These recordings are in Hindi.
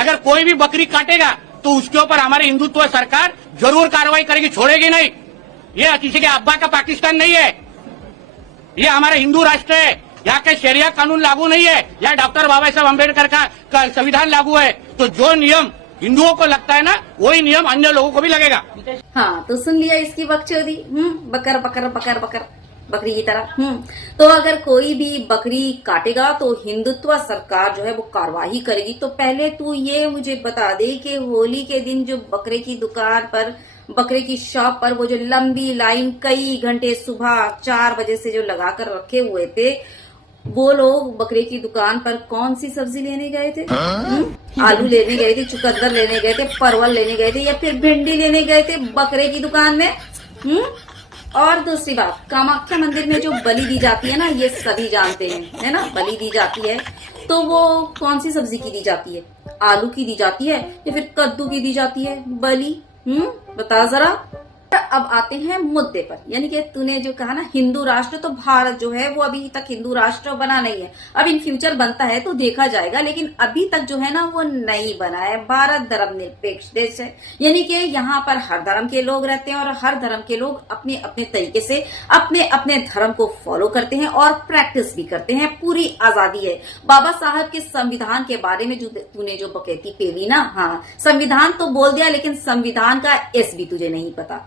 अगर कोई भी बकरी काटेगा तो उसके ऊपर हमारी हिंदुत्व सरकार जरूर कार्रवाई करेगी, छोड़ेगी नहीं। ये किसी के अब्बा का पाकिस्तान नहीं है, ये हमारा हिंदू राष्ट्र है। यहाँ के शरिया कानून लागू नहीं है, यहाँ डॉक्टर बाबा साहब अम्बेडकर का संविधान लागू है। तो जो नियम हिंदुओं को लगता है ना, वही नियम अन्य लोगों को भी लगेगा। हाँ, तो सुन लिया इसकी बकचोदी। बकर बकर बकर बकर बकरी की तरह। तो अगर कोई भी बकरी काटेगा तो हिंदुत्व सरकार जो है वो कार्रवाई करेगी। तो पहले तू ये मुझे बता दे कि होली के दिन जो बकरे की दुकान पर, बकरे की शॉप पर वो जो लंबी लाइन कई घंटे सुबह 4 बजे से जो लगाकर रखे हुए थे, वो लोग बकरे की दुकान पर कौन सी सब्जी लेने गए थे? आलू लेने गए थे, चुकंदर लेने गए थे, परवल लेने गए थे, या फिर भिंडी लेने गए थे बकरे की दुकान में? और दूसरी बात, कामाख्या मंदिर में जो बलि दी जाती है ना, ये सभी जानते हैं, है ना, बलि दी जाती है तो वो कौन सी सब्जी की दी जाती है? आलू की दी जाती है या फिर कद्दू की दी जाती है बलि? बता जरा। अब आते हैं मुद्दे पर, यानी कि तूने जो कहा ना हिंदू राष्ट्र, तो भारत जो है वो अभी तक हिंदू राष्ट्र बना नहीं है। अब इन फ्यूचर बनता है तो देखा जाएगा, लेकिन अभी तक जो है ना वो नहीं बना है। भारत धर्मनिरपेक्ष देश है, यानी कि यहाँ पर हर धर्म के लोग रहते हैं और हर धर्म के लोग अपने अपने तरीके से अपने अपने धर्म को फॉलो करते हैं और प्रैक्टिस भी करते हैं। पूरी आजादी है। बाबा साहब के संविधान के बारे में जो तूने जो बकैती पेली ना, हाँ, संविधान तो बोल दिया, लेकिन संविधान का एस भी तुझे नहीं पता।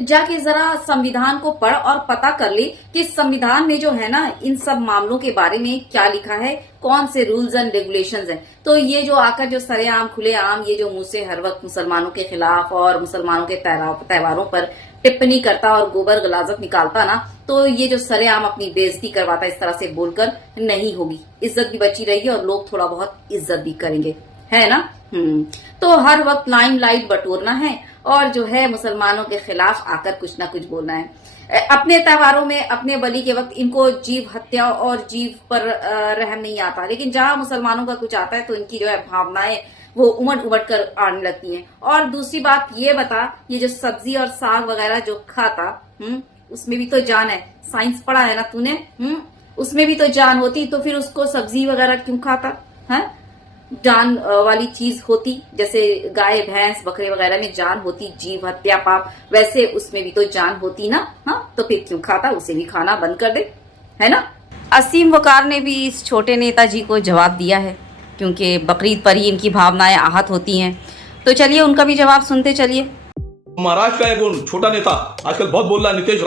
जाके जरा संविधान को पढ़ और पता कर ली कि संविधान में जो है ना इन सब मामलों के बारे में क्या लिखा है, कौन से रूल्स एंड रेगुलेशंस हैं। तो ये जो आकर जो सरेआम खुलेआम ये जो मुंह से हर वक्त मुसलमानों के खिलाफ और मुसलमानों के त्योहारों पर टिप्पणी करता और गोबर गलाजत निकालता ना, तो ये जो सरेआम अपनी बेइज्जती करवाता इस तरह से बोलकर नहीं होगी। इज्जत भी बची रहेगी और लोग थोड़ा बहुत इज्जत भी करेंगे, है ना। तो हर वक्त लाइमलाइट बटोरना है और जो है मुसलमानों के खिलाफ आकर कुछ ना कुछ बोलना है। अपने त्योहारों में, अपने बलि के वक्त इनको जीव हत्या और जीव पर रहम नहीं आता, लेकिन जहां मुसलमानों का कुछ आता है तो इनकी जो है भावनाएं वो उमड़ उमड़ कर आने लगती हैं। और दूसरी बात ये बता, ये जो सब्जी और साग वगैरह जो खाता, उसमें भी तो जान है। साइंस पढ़ा है ना तूने? उसमें भी तो जान होती, तो फिर उसको सब्जी वगैरह क्यों खाता है? जान वाली चीज होती, जैसे गाय भैंस बकरे वगैरह में जान होती, जीव हत्या पाप, वैसे उसमें भी तो जान होती ना। हाँ, तो फिर क्यों खाता? उसे भी खाना बंद कर दे, है ना। असीम वकार ने भी इस छोटे नेताजी को जवाब दिया है, क्योंकि बकरीद पर ही इनकी भावनाएं आहत होती हैं। तो चलिए उनका भी जवाब सुनते चलिए। महाराष्ट्र का एक छोटा नेता आजकल बहुत बोल रहा है, नीतीश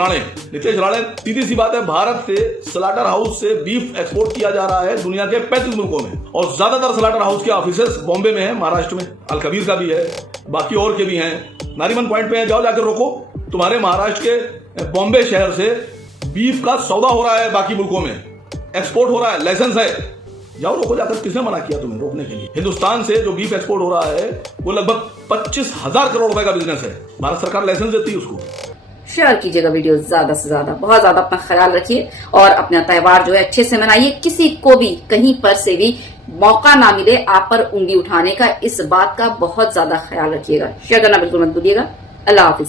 राणे। सीधी सी बात है, भारत से स्लाटर हाउस से बीफ एक्सपोर्ट किया जा रहा है दुनिया के 35 मुल्कों में, और ज्यादातर स्लाटर हाउस के ऑफिसेस बॉम्बे में है, महाराष्ट्र में अलकबीर का भी है, बाकी और के भी हैं, नारीमन पॉइंट पे है, जाओ जाकर रोको। तुम्हारे महाराष्ट्र के बॉम्बे शहर से बीफ का सौदा हो रहा है, बाकी मुल्कों में एक्सपोर्ट हो रहा है, लाइसेंस है, जाओ रोको जाकर। किसने मना किया तुम्हें रोकने के लिए? हिंदुस्तान से जो बीफ एक्सपोर्ट हो रहा है वो लगभग 25,000 करोड़ रुपए का बिजनेस है, भारत सरकार लाइसेंस देती है उसको। शेयर कीजिएगा वीडियो ज्यादा से ज्यादा, बहुत ज्यादा अपना ख्याल रखिए और अपना त्योहार जो है अच्छे से मनाइए। किसी को भी कहीं पर से भी मौका ना मिले आप पर उंगली उठाने का, इस बात का बहुत ज्यादा ख्याल रखिएगा। शेयर करना बिल्कुल मत भूलिएगा। अल्लाह हाफिज।